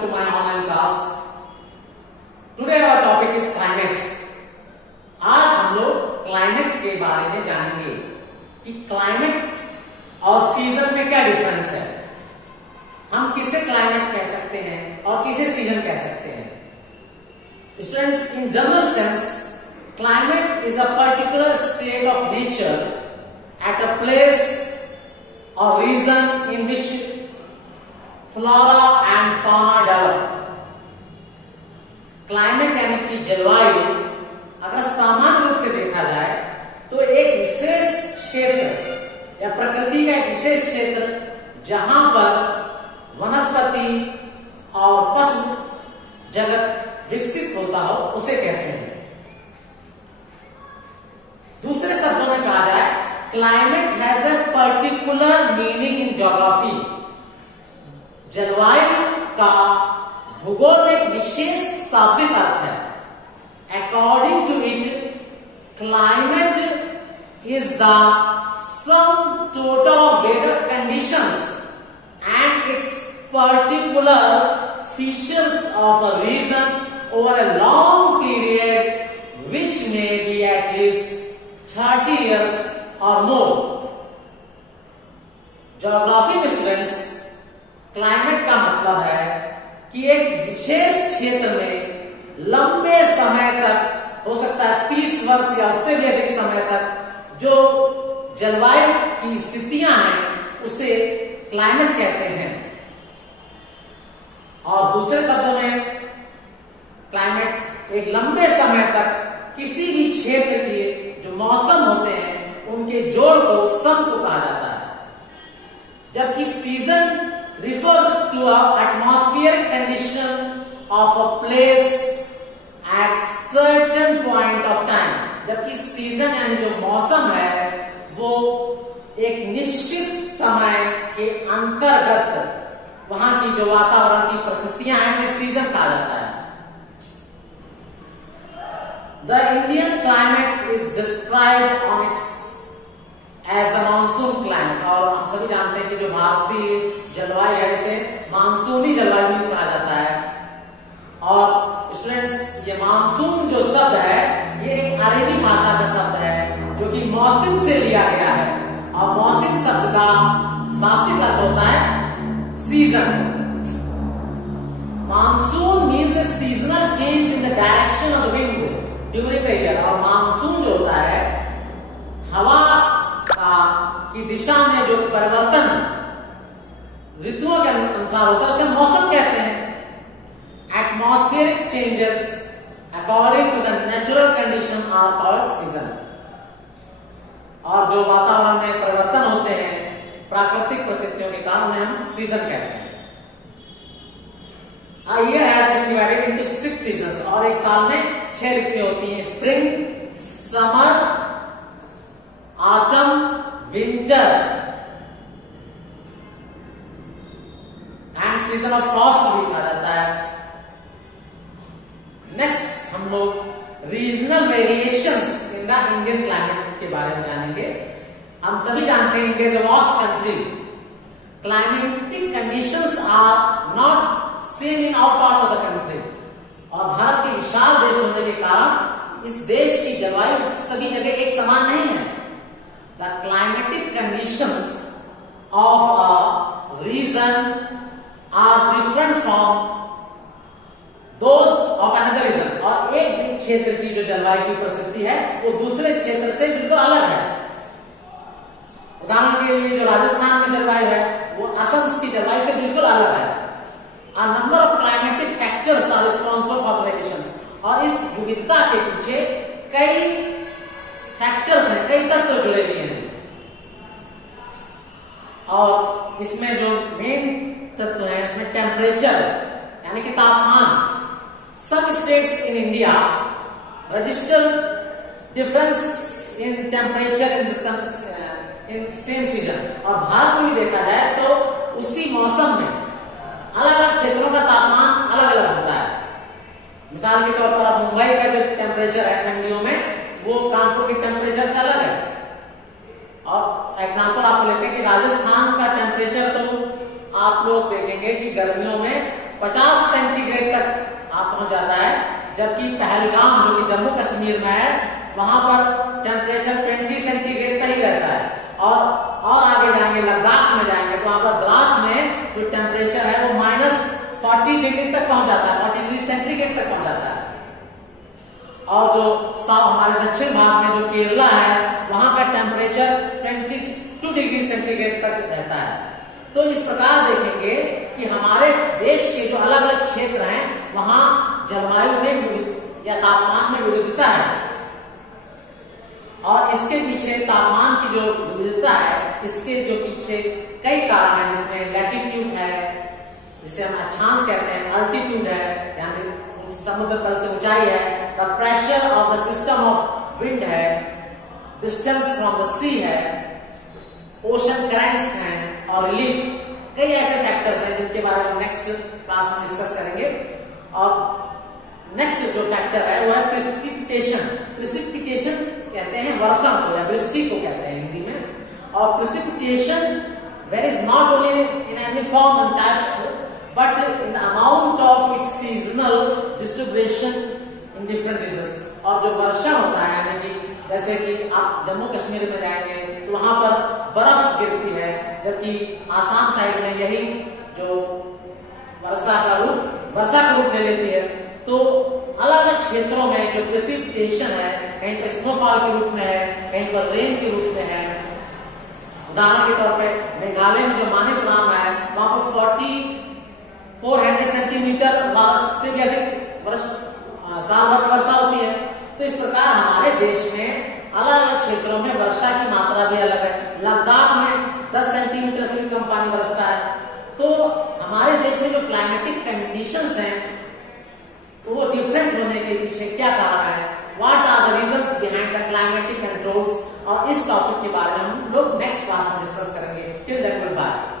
welcome to my online class. Today our topic is climate. आज हम लोग climate के बारे में जानेंगे कि क्लाइमेट और सीजन में क्या डिफरेंस है। हम किसे क्लाइमेट कह सकते हैं और किसे सीजन कह सकते हैं। Students, in general sense climate is a particular state of nature at a place or region in which flora and fauna develop. Climate यानी कि जलवायु अगर सामान्य रूप से देखा जाए तो एक विशेष क्षेत्र या प्रकृति का एक विशेष क्षेत्र जहां पर वनस्पति और पशु जगत विकसित होता हो उसे कहते हैं। दूसरे शब्दों में कहा जाए, climate has a particular meaning in geography. जलवायु का भूगोल में एक विशेष शाब्दिक अर्थ है। According to it, climate is the sum total of weather conditions and its particular features of a region over a long period which may be at least 30 years or more. Geography में students, climate का मतलब है कि एक विशेष क्षेत्र में लंबे समय तक, हो सकता है 30 वर्ष या उससे भी अधिक समय तक, जो जलवायु की स्थितियां हैं उसे क्लाइमेट कहते हैं। और दूसरे शब्दों में क्लाइमेट एक लंबे समय तक किसी भी क्षेत्र के जो मौसम होते हैं उनके जोड़ को सम को कहा जाता है। जबकि season refers to a atmospheric condition of a place at certain point of time. जबकि सीजन यानी जो मौसम है वो एक निश्चित समय के अंतर्गत वहां की जो वातावरण की परिस्थितियां हैं उन्हें सीजन कहा जाता है। The Indian climate is described on its as the monsoon climate। और हम सभी जानते हैं कि जो भारतीय जलवायु है इसे मानसूनी जलवायु कहा जाता है। और स्टूडेंट्स, ये मानसून जो शब्द है ये एक अरेबी भाषा का शब्द है जो कि मौसम से लिया गया है। और मौसम शब्द का शाब्दिक अर्थ होता है season. Monsoon means a seasonal change in the direction of the wind during the year. और मानसून जो होता है हवा की दिशा में जो परिवर्तन ऋतुओं के अनुसार होता है उसे मौसम कहते हैं। Atmospheric changes according to the natural condition are called season. और जो वातावरण में परिवर्तन होते हैं प्राकृतिक परिस्थितियों के कारण उन्हें हम सीजन कहते हैं। A year has been divided into 6 seasons। और एक साल में 6 ऋतुएं होती हैं। Spring, summer, autumn, winter and season of frost भी कहा जाता है। नेक्स्ट हम लोग regional variations in the Indian climate के बारे में जानेंगे। हम सभी जानते हैं India is a vast country. Climatic conditions are not same in all parts of the country. और भारत के विशाल देश होने के कारण इस देश की जलवायु सभी जगह एक समान नहीं है। The climatic conditions of a region are different from those of another region. और एक क्षेत्र की जो जलवायु की परिस्थिति है वो दूसरे क्षेत्र से बिल्कुल अलग है। उदाहरण के लिए जो राजस्थान में जलवायु है वो असम की जलवायु से बिल्कुल अलग है। A number of climatic factors are responsible for variations। और इस विविधता के पीछे कई फैक्टर्स हैं, कई तत्व जुड़े हुए हैं। और इसमें जो मेन तत्व है इसमें टेम्परेचर यानी कि तापमान। Some states in India register difference in temperature in same season। और भारत में भी देखा जाए तो उसी मौसम में अलग अलग क्षेत्रों का तापमान अलग अलग होता है। मिसाल के तौर पर अब मुंबई का जो टेम्परेचर है ठंडियों में वो कानपुर के टेम्परेचर से अलग है। और एग्जांपल आपको लेते हैं कि राजस्थान का टेम्परेचर तो आप लोग देखेंगे कि गर्मियों में 50 सेंटीग्रेड तक आप पहुंच जाता है, जबकि पहलगाम जो कि जम्मू कश्मीर में है वहां पर टेम्परेचर 20 सेंटीग्रेड तक ही रहता है। और आगे जाएंगे, लद्दाख में जाएंगे तो वहां पर द्रास में जो टेम्परेचर है वो -40 डिग्री तक पहुंच जाता है, 40 डिग्री सेंटीग्रेड तक पहुंच जाता है। और जो हमारे दक्षिण भाग में जो केरला है वहां का टेम्परेचर 22 डिग्री सेंटीग्रेड तक रहता है। तो इस प्रकार देखेंगे कि हमारे देश के जो अलग अलग क्षेत्र हैं वहां जलवायु में या तापमान में विविधता है, और इसके पीछे तापमान की जो विविधता है इसके जो पीछे कई कारण हैं, जिसमें लैटिट्यूड है, जिसे हम अक्षांश कहते हैं, अल्टीट्यूड है यानी समुद्र तल से ऊंचाई है, the pressure of the system of wind है, डिस्टेंस फ्रॉम द सी है, ओशन करंट्स हैं और रिलीफ। कई ऐसे फैक्टर्स हैं जिनके बारे में नेक्स्ट क्लास में डिस्कस करेंगे। और नेक्स्ट जो फैक्टर है वो है प्रेसिपिटेशन। प्रेसिपिटेशन कहते हैं वर्षा को या वृष्टि को कहते हैं हिंदी में। और precipitation varies not only in any form and types but in the amount of its seasonal distribution in different regions। और जो वर्षा होता है यानी कि जैसे कि आप जम्मू कश्मीर में जाएंगे तो वहां पर बर्फ गिरती है, जबकि आसाम साइड में यही जो वर्षा का रूप ले लेती है। तो अलग अलग क्षेत्रों में जो प्रेसिपिटेशन है कहीं पर स्नोफॉल के रूप में है, कहीं पर रेन के रूप में है। उदाहरण के तौर पे मेघालय में जो मानिस राम है वहां पर 400 सेंटीमीटर से भी अधिक साल भर वर्षा होती है। तो इस प्रकार हमारे देश में अलग अलग क्षेत्रों में वर्षा की मात्रा भी अलग है। लद्दाख में 10 सेंटीमीटर से भी कम पानी बरसता है। तो हमारे देश में जो क्लाइमेटिक कंडीशंस हैं वो डिफरेंट होने के पीछे क्या कारण है, what are the reasons behind the climatic controls, और इस टॉपिक के बारे में हम लोग नेक्स्ट क्लास में डिस्कस करेंगे। Till then good bye.